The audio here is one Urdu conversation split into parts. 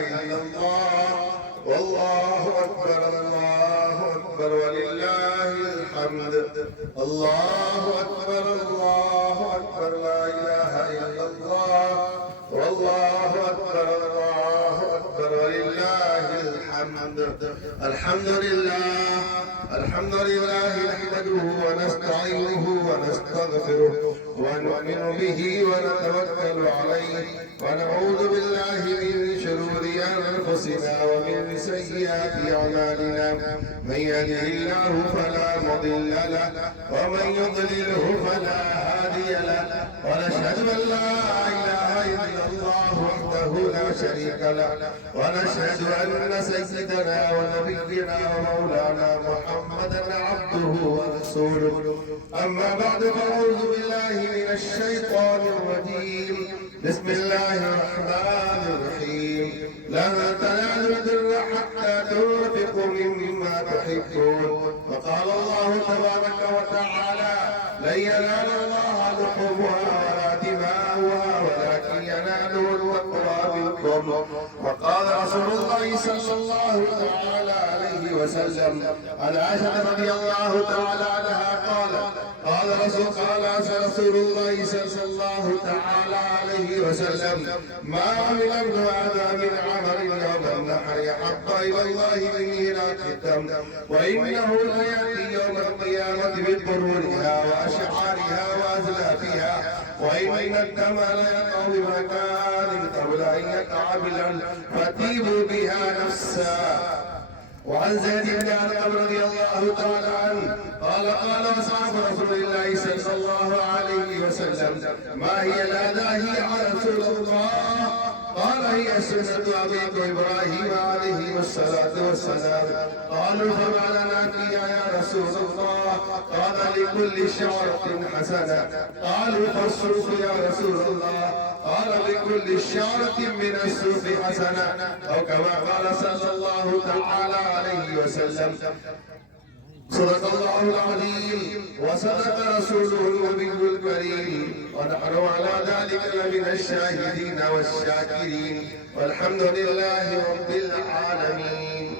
إلا الله والله أكبر الله أكبر ولله الحمد الله أكبر لا إله إلا الله والله أكبر ولله الحمد الحمد لله نحمده ونستعينه ونستغفره ونؤمن به ونتوكل عليه ونعوذ بالله من شرور أنفسنا ومن سيئات أعمالنا من يهده الله فلا مضل له ومن يضلله فلا هادي له ونشهد أن لا إله إلا الله وحده لا شريك له ونشهد أن سيدنا ونبينا ومولانا محمدا عبده ورسوله أما بعد فأعوذ بالله من الشيطان الرجيم بسم الله الرحمن الرحيم لن تنالوا البر حتى تنفقوا مما تحبون وقال الله تبارك وتعالى لن ينال الله لحومها ولا دماؤها ولكن يناله التقوى منكم وقال رسول الله صلى الله تعالى عليه وسلم عن عائشة رضي الله تعالى عنها قال رسول الله صلى الله تعالى عليه وسلم ما عمل ابن آدم من عمل يوم النحر أحب إلى الله من ميراث الدم وإنه ليأتي يوم القيامة بقرونها وأشعارها وأزلافها وإن الدم ليقع بمكان قبل أن يقع بالأرض فتيبوا بها نفسا وعن زيد بن أرقم رضي الله تعالى عنه قال أصحاب رسول الله صلى الله عليه وسلم ما هي الأداهي يا رسول الله قال هي سنة أبيك إبراهيم عليه الصلاة والسلام قالوا فما لنا فيها يا رسول الله قال لكل شعرة حسنة قالوا فالصوف يا رسول الله قال لكل شعرة من الصوف حسنة أو كما قال صلى الله تعالى عليه وسلم صدق الله العظيم وصدق رسوله النبي الكريم ونحن على ذلك لمن الشاهدين والشاكرين والحمد لله رب العالمين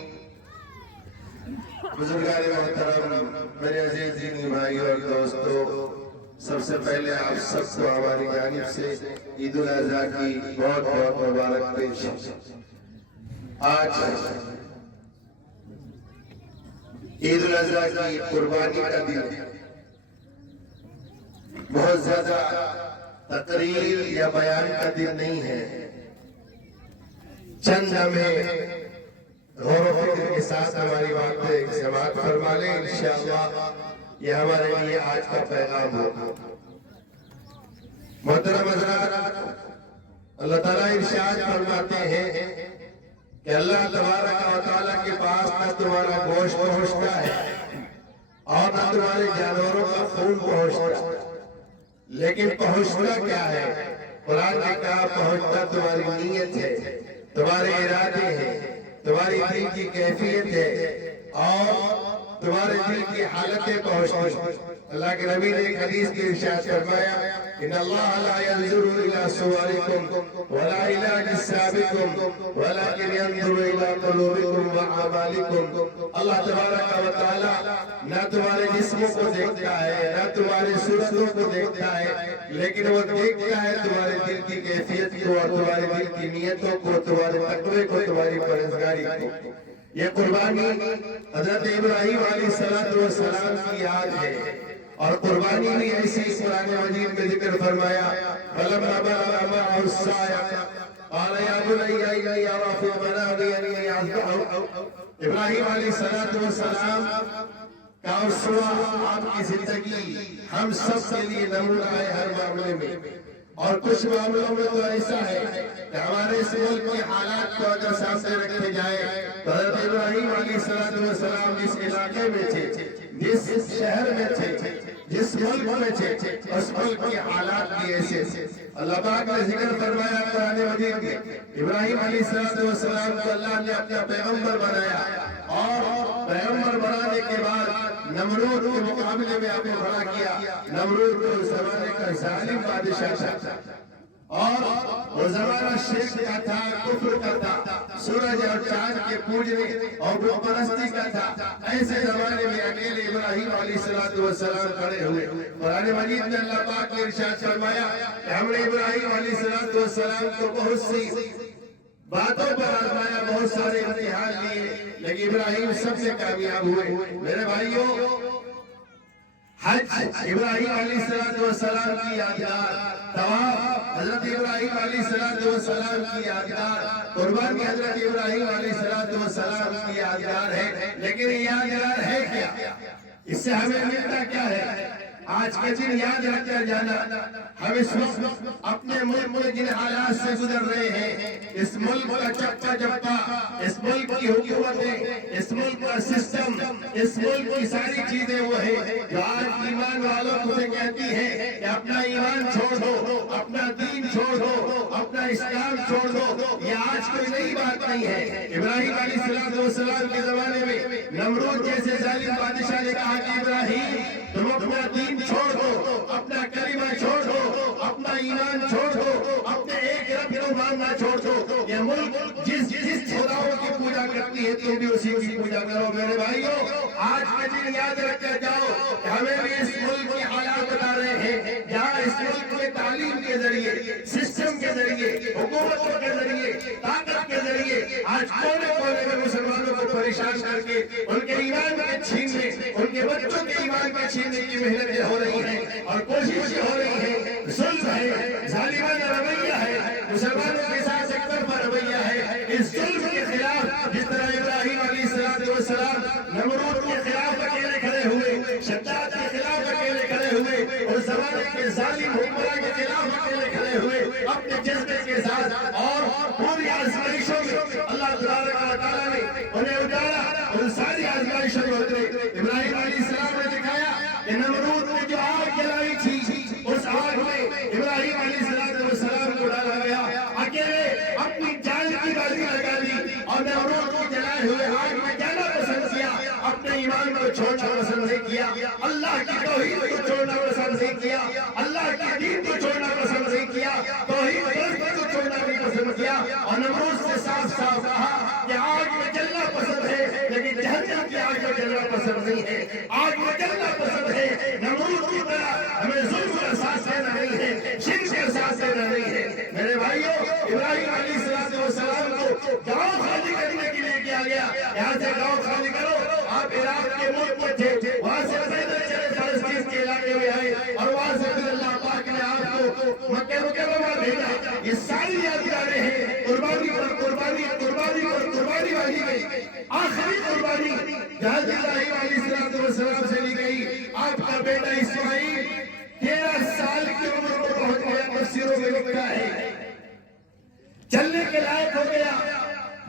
بزرگان محترم میرے عزیز دینی بھائیوں اور دوستوں سب سے پہلے آپ سب کو ہماری جانب سے عید الاضحیٰ کی بہت بہت مبارک پیش آج عید الاضحیٰ کی قربانی کا دن بہت زیادہ تقریر یا بیان کا دن نہیں ہے چند ہمیں غور و فکر کے ساتھ ہماری باتیں سماعت فرما لیں انشاءاللہ یہ ہمارے لیے آج کا پیغام ہوگا محترم حضرات اللہ تعالیٰ ارشاد فرماتے ہیں کہ اللہ تبارک و تعالیٰ کے پاس نہ تمہارا گوشت پہنچتا ہے اور نہ تمہارے جانوروں کا خون پہنچتا لیکن پہنچتا کیا ہے قرآن نے کہا پہنچتا تمہاری نیت ہے تمہارے ارادے ہیں تمہاری دل کی کیفیت ہے اور تمہارے دل کی حالتیں پہنچتی اللہ کے نبی نے ایک حدیث کے ارشاد فرمایا ان اللہ لا ينظر الى صوركم ولا الى اجسامكم ولكن ينظر الى قلوبكم واعمالكم اللہ تبارک و تعالی نہ تمہارے جسموں کو دیکھتا ہے نہ تمہارے صورتوں کو دیکھتا ہے لیکن وہ دیکھتا ہے تمہارے دل کی کیفیت کو اور تمہارے دل کی نیتوں کو تمہارے تقوی کو تمہاری پرہیزگاری کو یہ قربانی حضرت ابراہیم علیہ السلام کی یاد ہے اور قربانی بھی ایسی قرآن مجید میں ذکر فرمایا فَلَمَّا بَلَغَ مَعَهُ السَّعْيَ قَالَ يَا بُنَيَّ إِنِّي أَرَىٰ فِي الْمَنَامِ أَنِّي أَذْبَحُكَ ابراہیم علیہ السلام کا اسوہ آپ کی زندگی ہم سب کے لیے نمونہ ہے ہر معاملے میں اور کچھ معاملوں میں تو ایسا ہے کہ ہمارے اس ملک کے حالات کو اگر سامنے رکھے جائے تو حضرت ابراہیم علیہ السلام جس علاقے میں تھے جس شہر میں تھے جس ملک میں تھے اس ملک کی حالات بھی ایسے تھے اللہ پاک نے ذکر فرمایا قرآن مجید میں ابراہیم علیہ السلام کو اللہ نے اپنا پیغمبر بنایا اور پیغمبر بنانے کے بعد نمرود کے مقابلے میں آپ نے کھڑا کیا نمرود کو اس زمانے کا ظالم بادشاہ تھا اور وہ زمانہ شرک کا تھا، کفر کا تھا، سورج اور چاند کے پوجنے اور بت پرستی کا تھا۔ ایسے زمانے میں اکیلے ابراہیم علیہ السلام کھڑے ہوئے۔ قرآن مجید میں اللہ پاک نے ارشاد فرمایا کہ ہم نے ابراہیم علیہ السلام کو بہت سی باتوں پر آزمایا، بہت سارے امتحان لیے، لیکن ابراہیم سب سے کامیاب ہوئے۔ میرے بھائیوں، حج ابراہیم علیہ السلام کی یادگار، طواف حضرت ابراہیم علیہ السلام کی یادگار، قربانی حضرت ابراہیم علیہ السلام کی یادگار ہے۔ لیکن یہ یادگار ہے کیا؟ اس سے ہمیں ملتا کیا ہے؟ آج کے دن یاد رکھ کر جانا، ہم اس وقت اپنے ملک میں جن حالات سے گزر رہے ہیں، اس ملک کا چپا چپا، اس ملک کی حکومتیں، اس ملک کا سسٹم، اس ملک کی ساری چیزیں وہ ہیں جو آج ایمان والوں کو سے کہتی ہیں کہ اپنا ایمان چھوڑ دو، اپنا دین چھوڑ دو، اپنا اسلام چھوڑ دو۔ یہ آج کوئی نئی بات نہیں ہے۔ ابراہیم علیہ السلام کے زمانے میں نمرود جیسے ظالم بادشاہ نے کہا کہ ابراہیم تم اپنا دین چھوڑ دو، اپنا کلمہ چھوڑ دو، اپنا ایمان چھوڑ دو، اپنے ایک رب کو ماننا چھوڑ دو۔ یہ ملک جس خداؤں کی پوجا کرتی ہے تم بھی اسی کی پوجا کرو۔ میرے بھائیوں، آج کے دن یاد رکھ کر جاؤ کہ ہمیں بھی اس ملک کی حالات بتا رہے ہیں جہاں اس ملک میں تعلیم کے ذریعے، سسٹم کے ذریعے، حکومتوں کے ذریعے، طاقت کے ذریعے آج کونے کونے میں مسلمانوں کو پریشان کر کے ان کے ایمان کے چھیننے، ان کے بچوں کے ایمان کے چھیننے کی محنتیں ہو رہی ہیں اور کوششیں ہو رہی ہیں۔ ظلم ہے، ظالمانہ رویہ ہے، مسلمانوں کے ساتھ ایک طرفہ رویہ ہے۔ اس ظلم کے خلاف جس طرح ابراہیم علیہ السلام نمرود کے خلاف اکیلے کھڑے ہوئے، شداد کے خلاف اکیلے کھڑے ہوئے، اور زمانے کے ظالم حکمراں کے خلاف اکیلے کھڑے ہوئے، اپنے جذبے کے ساتھ اور پوری آزمائشوں میں اللہ تبارک و تعالیٰ نے انہیں اٹھایا اور ساری آزمائشوں میں اترے۔ ابراہیم علیہ السلام نے دکھایا کہ نمرود نے جو آگ جلائی تھی، اس آگ میں ابراہیم علیہ السلام کو ڈالا گیا، اکیلے اپنی جان کی بازی لگا دی اور نمرود کو جلائے ہوئے آگ میں جانا پسند کیا، اپنے ایمان کو چھوڑنا پسند نہیں کیا، اللہ کی توحید کو چھوڑنا پسند نہیں کیا، اللہ کی دین کو چھوڑنا پسند نہیں کیا، توحید کو چھوڑنا بھی پسند کیا۔ اور نمرود سے صاف صاف کہا کہ آگ میں جلنا پسند ہے لیکن جہنم کی آگ میں جلنا پسند نہیں ہے۔ آگ میں جلنا پسند ہے، نمرود کی طرح ہمیں ظلم کا ساتھ دینا نہیں ہے، شرک کا ساتھ دینا نہیں ہے۔ میرے بھائیوں، ابراہیم علیہ السلام کو گاؤں خالی کرنے کے لیے کیا گیا، یہاں سے گاؤں خالی کرو۔ آپ عراق کے ملک میں تھے، وہاں سے پیدل چلے فلسطین کے علاقے میں آئے اور وہاں سے پھر اللہ پاک نے آپ کو مکہ مکرمہ بھیجا۔ یہ ساری یادگاریں ہیں، قربانی پر قربانی، قربانی پر قربانی والی گئی۔ آخری قربانی جہاں ابراہیم علیہ السلام سے لی گئی، آپ کا بیٹا اسماعیل 13 سال کی عمر کو پہنچ گیا، تفسیروں میں لکھا ہے چلنے کے لائق ہو گیا۔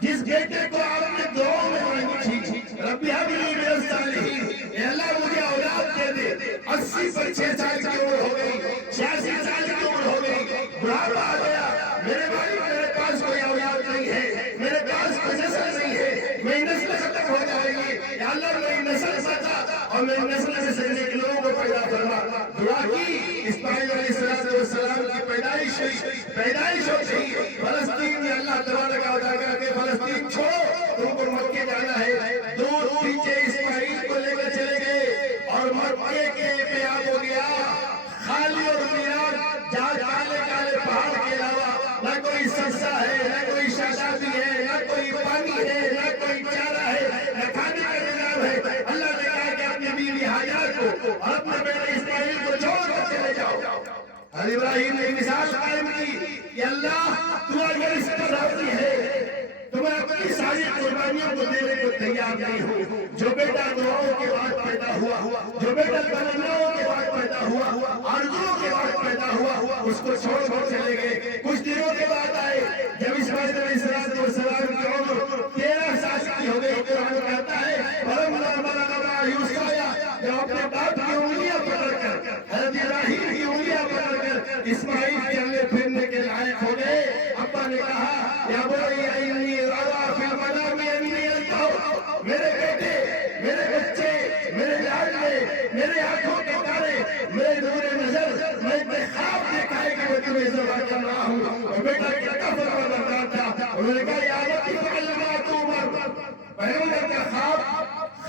جس بیٹے کو آپ نے دعاؤں میں مانگی تھی، رب هب لي من الصالحين، اے اللہ مجھے اولاد دے دے۔ 80 پر 6 سال کی عمر ہو گئی، 86 سال کی عمر ہو گئی، بڑھاپا آ گیا۔ میرے بھائی، میرے پاس کوئی اولاد نہیں ہے، میرے پاس کوئی نسل نہیں ہے، میری نسل ختم ہو جائے گی۔ یا اللہ میری نسل بچا اور میری نسل سے سجنے کے لوگوں کو پیدا فرما۔ دعا کی، اسماعیل علیہ السلام کی پیدائش ہو گئی۔ فلسطین میں اللہ تبارک و تعالیٰ کے فلسطین چھوڑو، تم کو مکے جانا ہے۔ دور پیچھے اسماعیل کو لے کر چلے گئے اور مکے کے پہ آپ ہو گیا خالی اور ویران، جہاں کالے کالے پہاڑ کے علاوہ نہ کوئی سبزہ ہے، نہ کوئی شادابی ہے، نہ کوئی پانی ہے، نہ کوئی چارہ ہے، نہ کھانے کا نظام ہے۔ اللہ نے کہا کہ اپنی بیوی ہاجر کو اور اپنے بیٹے اسماعیل کو چھوڑ کر چلے جاؤ۔ اور ابراہیم نے مثال قائم کی کہ اللہ تو اگر اس پر راضی ہے تو میں اپنی ساری قربانیوں کو دینے کو تیار نہیں ہوں۔ جو بیٹا دعاؤں کے بعد پیدا ہوا، جو بیٹا تمناؤں کے بعد پیدا ہوا، آرزوؤں کے بعد پیدا ہوا، اس کو چھوڑ کر چلے گئے۔ کچھ دنوں کے بعد آئے جب اسماعیل علیہ السلام کی عمر 13 سال کی ہو گئی، قرآن کہتا ہے فلما بلغ معه السعي، جب اپنے باپ کی انگلیاں پکڑ کر، حضرت ابراہیم کی انگلیاں پکڑ کر اسماعیل چلنے پھرنے کے لائق ہو گئے، ابا نے کہا یا بنی انی ارى في المنام انی اذبحک، میرے بیٹے، میرے بچے، میرے لاڈلے، میرے آنکھوں کے تارے، میرے نور نظر، میں خواب دیکھا ہے کہ میں تمہیں ذبح کر رہا ہوں۔ انہوں نے کہا یا رب عمر، پیغمبر کا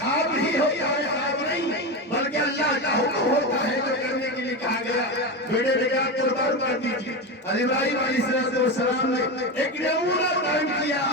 خواب ہی ہوتا ہے، خواب نہیں بلکہ اللہ کا حکم ہوتا ہے جو کرنے کے لیے کہا گیا، بیٹے بیٹا قربان کر دیجیے۔ ابراہیم علیہ السلام نے ایک نمونہ قائم کیا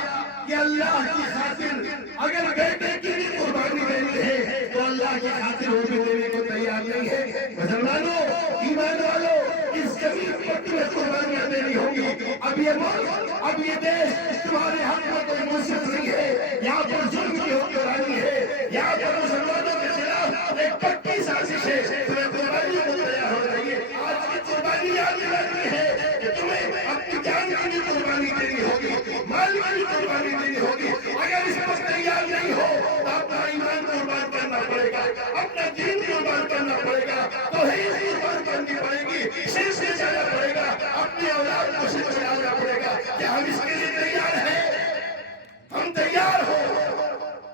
کہ اللہ کی خاطر اگر بیٹے کی بھی قربانی دینی ہے تو اللہ کی خاطر وہ بھی دینے کو تیار نہیں ہے۔ مسلمانوں، ایمان والوں، اس زمین پر تمہیں قربانیاں دینی ہوں گی۔ اب یہ ملک، اب یہ دیش تمہارے حق میں کوئی منصف نہیں ہے، یہاں پر ظلم کی حکمرانی ہے، یہاں پر مسلمانوں کے خلاف ایک پکی سازش ہے، تمہیں قربانی کو تیار ہو رہی ہے۔ آج کی قربانی یاد دلاتی ہے کہ تمہیں اپنی جان کی بھی قربانی دینی ہوگی، مال کی بھی قربانی دینی ہوگی۔ اگر اس وقت تیار نہیں ہو تو اپنا ایمان قربان کرنا پڑے گا، اپنا دین قربان کرنا پڑے گا، توحید قربان کرنی پڑے گی، شرک سے جانا پڑے گا، اپنی اولاد کو شرک سے جانا پڑے گا۔ کیا ہم اس کے لیے تیار ہیں؟ ہم تیار ہو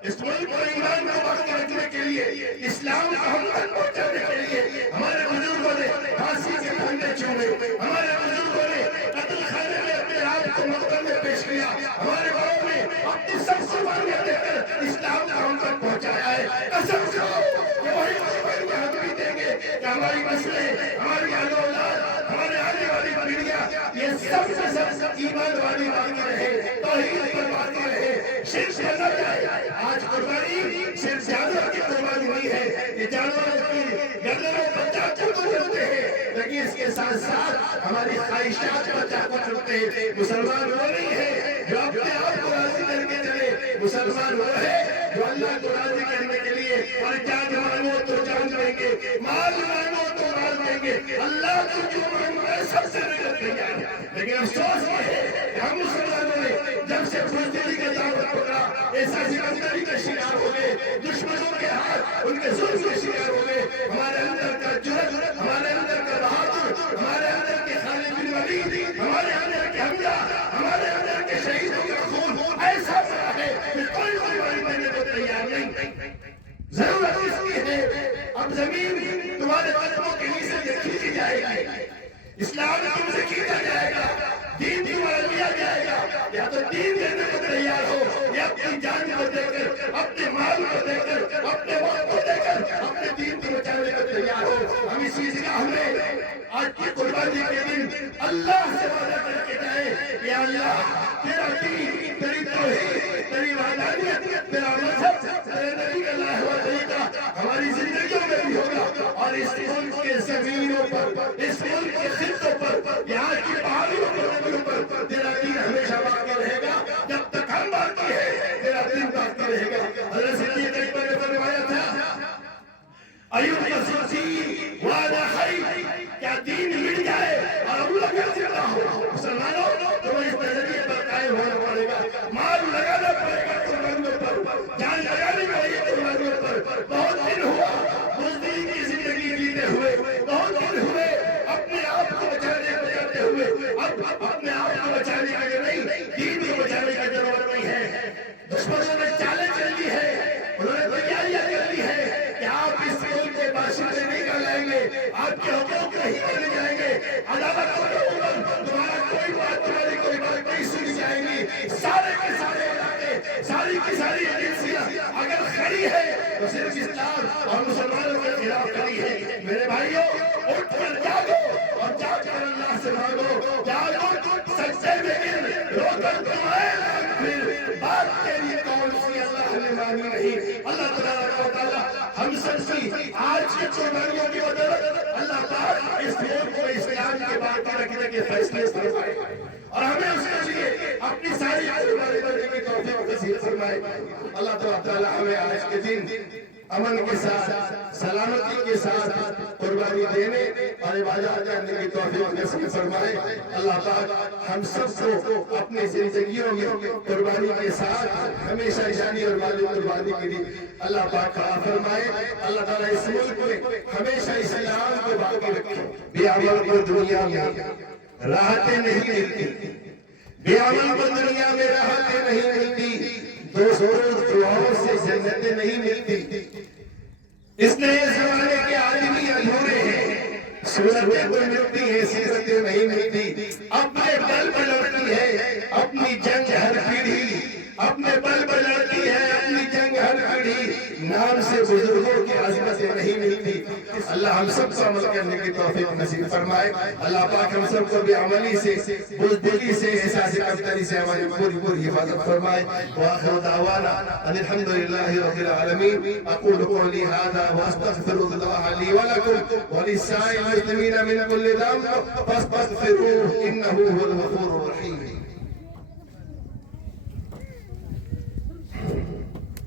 اس ملک اور ایمان کو باقی رکھنے کے لیے، اسلام کو ہم تک پہنچانے کے لیے۔ ہمارے بزرگوں نے پھانسی کے پھندے چومے، ہمارے بزرگوں نے قتل خانے میں اپنے آپ کو مقتل میں پیش کیا، ہمارے بڑوں نے اپنی سب قربانیاں دے کر اسلام کو ہم تک پہنچایا ہے۔ قسم کھاؤ کہ وہی قربانیاں ہم بھی دیں گے کہ ہماری نسلیں، ہماری اولاد، ہمارے آنے والی پیڑھیاں یہ سب سے سب ایمان والی باقی رہے، توحید پر باقی رہے، شرک سے نہ جائے۔ آج قربانی صرف جانور کی قربانی نہیں ہے، یہ جانور کی گردنوں پر چاقو تو چلتے ہیں لیکن اس کے ساتھ ساتھ ہماری خواہشات پر چاقو چلتے ہیں۔ مسلمان وہ نہیں ہے جو اپنے آپ کو راضی کر کے چلے، مسلمان وہ ہے جو اللہ کو راضی کرنے کے لیے اور جان مانگو تو جان دیں گے، مال مانگو تو مال دیں گے، اللہ کو جو مانگو ہے سب سے نکل تیار ہے۔ لیکن افسوس یہ ہے کہ ہم مسلمانوں نے جب سے بزدلی کا دعوت پکڑا، ایسا سکندری کا شکار ہو گئے، دشمنوں کے ہاتھ ان کے ظلم کے شکار ہو گئے۔ ہمارے اندر کا جرأت، ہمارے اندر کا بہادر، ہمارے اندر کے خالد بن ولید، ہمارے اندر کے حمزہ، ہمارے اندر کے شہیدوں کا خون ایسا بڑا ہے کہ کوئی قربانی دینے کو تیار نہیں۔ ضرورت اس کی ہے اب زمین تمہارے قدموں کے نیچے سے کھینچی جائے گی، اسلام تم سے کھینچا جائے گا، دین تمہارا لیا جائے گا۔ یا تو دین دینے کو تیار ہو یا اپنی جان کو دے کر، اپنے مال کو دے کر، اپنے وقت کو دے کر اپنے دین کو بچانے کو تیار ہو۔ ہم اس چیز کا ہمیں آج کی قربانی کے دن اللہ سے وعدہ کر کے جائیں، یا اللہ تیرا دین، تیری توحید، تیری وحدانیت، تیرا مذہب، تیرے نبی کا لایا ہوا طریقہ ہماری زندگیوں میں بھی ہوگا، اور اس ملک کے زمینوں پر، اس ملک کے خطوں پر، یہاں کی پہاڑیوں پر، ندیوں پر تیرا دین ہمیشہ باقی رہے گا۔ جب تک ہم باقی ہیں تیرا دین باقی رہے گا۔ حضرت صدیق اکبر نے فرمایا تھا ایوب کا سوچی وعدہ خیر، کیا دین مٹ جائے اور ابو بکر زندہ ہو؟ مسلمانوں تمہیں اس نظریے پر قائم ہونا پڑے گا، مال لگانا پڑے گا قربانیوں پر، جان لگانی پڑے گی قربانیوں پر۔ بہت دن ہوا بزدلی کی زندگی جیتے ہوئے، بہت دن ہوئے اپنے آپ کو بچانے کو جاتے ہوئے، اب اپنے آپ کو بچانے کے لیے نہیں، دین کو بچانے کی ضرورت نہیں ہے۔ دشمنوں نے چالیں چل لی ہے، انہوں نے تیاریاں کر لی ہے کہ آپ اس ملک کے باشندے نہیں کر لائیں گے، آپ کے حقوق نہیں مانے جائیں گے، عدالت کے اوپر تمہارا کوئی بات، تمہاری کوئی بات نہیں سنی جائے گی۔ سارے کے سارے علاقے، ساری کی ساری ایجنسیاں اگر کھڑی ہے تو صرف اسلام اور مسلمانوں کے خلاف کھڑی ہے۔ میرے بھائیوں اٹھ کر جاگو اور جاگ کر اللہ سے مانگو، جاگو سجدے میں گر، رو کر تمہارے پھر بات تیری کون سی اللہ نے مانی نہیں۔ اللہ تبارک و تعالیٰ ہم سب کی آج کی قربانیوں کی بدولت اللہ پاک اس ملک کو اسلام کے باقی رکھنے کے فیصلے فرمائے اور ہمیں اس کے لیے اپنی ساری قربانی کرنے کی توفیق نصیب فرمائے۔ اللہ تبارک و تعالیٰ ہمیں آج کے دن امن کے ساتھ، سلامتی کے ساتھ قربانی دینے اور عبادت کرنے کی توفیق نصیب فرمائے۔ اللہ پاک ہم سب کو اپنی زندگیوں میں قربانی کے ساتھ ہمیشہ جانی اور مالی قربانی کے لیے اللہ پاک عطا فرمائے۔ اللہ تعالیٰ اس ملک میں ہمیشہ اسلام کو باقی رکھے۔ بے عمل کو دنیا میں راحتیں نہیں ملتی، بے عمل کو دنیا میں راحتیں نہیں ملتی، دوستوں دعاؤں سے جنتیں نہیں ملتی۔ اس نئے زمانے کے آدمی ادھورے ہیں، صورتیں کوئی ملتی ہیں، سیرتیں نہیں ملتی، اپنے بل پر لڑتی ہے، اپنی جنگ ہر سے بزرگوں کی عظمت نہیں تھی. اللہ ہم سب کو عمل کرنے کی توفیق نصیب فرمائے. اللہ پاک ہم سب کو بھی عملی سے بزدلی سے احساس کمتری سے ہماری پوری حفاظت فرمائے. وآخر دعوانا ان الحمد للہ رب العالمین. اقول قولی هذا واستغفر الله لي ولكم ولسائر المسلمين من كل ذنب فاستغفروه انه هو الغفور الرحيم.